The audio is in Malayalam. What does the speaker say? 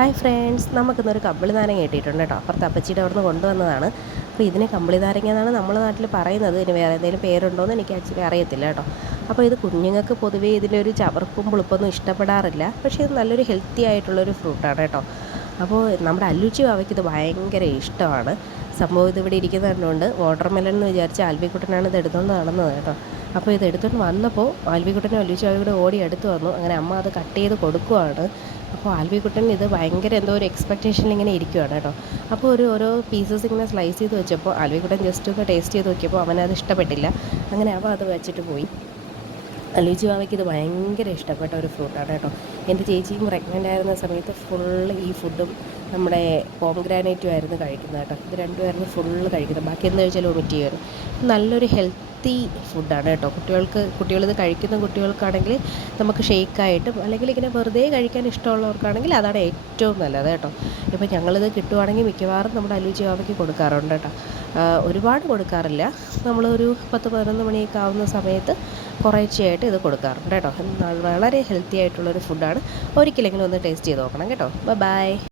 ഹായ് ഫ്രണ്ട്സ്, നമുക്കിന്നൊരു കമ്പിളി നാരങ്ങ കിട്ടിയിട്ടുണ്ട് കേട്ടോ. അപ്പുറത്ത് അപ്പച്ചിയുടെ അവിടെ നിന്ന് കൊണ്ടുവന്നതാണ്. അപ്പോൾ ഇതിന് കമ്പിളി നാരങ്ങ എന്നാണ് നമ്മുടെ നാട്ടിൽ പറയുന്നത്. ഇതിന് വേറെ എന്തെങ്കിലും പേരുണ്ടോ എന്ന് എനിക്ക് ആക്ച്വലി അറിയത്തില്ല കേട്ടോ. അപ്പോൾ ഇത് കുഞ്ഞുങ്ങൾക്ക് പൊതുവേ ഇതിൻ്റെ ഒരു ചവർപ്പും പുളിപ്പൊന്നും ഇഷ്ടപ്പെടാറില്ല. പക്ഷേ ഇത് നല്ലൊരു ഹെൽത്തി ആയിട്ടുള്ളൊരു ഫ്രൂട്ടാണ് കേട്ടോ. അപ്പോൾ നമ്മുടെ അല്ലുച്ചി വാവയ്ക്ക് ഇത് ഭയങ്കര ഇഷ്ടമാണ്. സംഭവം ഇതിവിടെ ഇരിക്കുന്നതുകൊണ്ട് വാട്ടർ മെലൺ എന്ന് വിചാരിച്ച് ആൽബിക്കുട്ടനാണ് ഇത് എടുത്തുകൊണ്ട് നടന്നത് കേട്ടോ. അപ്പോൾ ഇത് എടുത്തുകൊണ്ട് വന്നപ്പോൾ ആൽബിക്കുട്ടനും അല്ലുച്ചി വാവയും കൂടെ ഓടി അടുത്ത് വന്നു. അങ്ങനെ അമ്മ അത് കട്ട് ചെയ്ത് കൊടുക്കുവാണ്. അപ്പോൾ ആൽബിക്കുട്ടൻ ഇത് ഭയങ്കര എന്തോ ഒരു എക്സ്പെക്റ്റേഷനിൽ ഇങ്ങനെ ഇരിക്കുവാണ് കേട്ടോ. അപ്പോൾ ഓരോ പീസസ് ഇങ്ങനെ സ്ലൈസ് ചെയ്ത് വെച്ചപ്പോൾ ആൽബിക്കുട്ടൻ ജസ്റ്റ് ഒന്ന് ടേസ്റ്റ് ചെയ്ത് നോക്കിയപ്പോൾ അവനത് ഇഷ്ടപ്പെട്ടില്ല. അങ്ങനെ അവൻ അത് വെച്ചിട്ട് പോയി. അല്ലുച്ചി വാവയ്ക്ക് ഇത് ഭയങ്കര ഇഷ്ടപ്പെട്ട ഒരു ഫ്രൂട്ടാണ് കേട്ടോ. എൻ്റെ ചേച്ചിയും പ്രഗ്നൻ്റ് ആയിരുന്ന സമയത്ത് ഫുള്ള് ഈ ഫുഡും നമ്മുടെ പോംഗ്രാനൈറ്റും ആയിരുന്നു കഴിക്കുന്നത് കേട്ടോ. ഇത് രണ്ടുമായിരുന്നു ഫുള്ള് കഴിക്കുന്നത്. ബാക്കി എന്ത് കഴിച്ചാലും വൊമിറ്റ് ചെയ്യുമായിരുന്നു. നല്ലൊരു ഹെൽത്തി ഫുഡാണ് കേട്ടോ. കുട്ടികളിത് കഴിക്കുന്ന കുട്ടികൾക്കാണെങ്കിൽ നമുക്ക് ഷേക്കായിട്ടും അല്ലെങ്കിൽ ഇങ്ങനെ വെറുതെ കഴിക്കാൻ ഇഷ്ടമുള്ളവർക്കാണെങ്കിൽ അതാണ് ഏറ്റവും നല്ലത് കേട്ടോ. ഇപ്പോൾ ഞങ്ങളിത് കിട്ടുവാണെങ്കിൽ മിക്കവാറും നമ്മുടെ അല്ലുച്ചി വാവയ്ക്ക് കൊടുക്കാറുണ്ട് കേട്ടോ. ഒരുപാട് കൊടുക്കാറില്ല. നമ്മളൊരു 10-11 മണിയൊക്കെ ആവുന്ന സമയത്ത് കുറേശ്ശെയായിട്ട് ഇത് കൊടുക്കാറുണ്ട് കേട്ടോ. വളരെ ഹെൽത്തി ആയിട്ടുള്ളൊരു ഫുഡാണ്. ഒരിക്കലെങ്കിലും ഒന്ന് ടേസ്റ്റ് ചെയ്ത് നോക്കണം കേട്ടോ. ബൈ.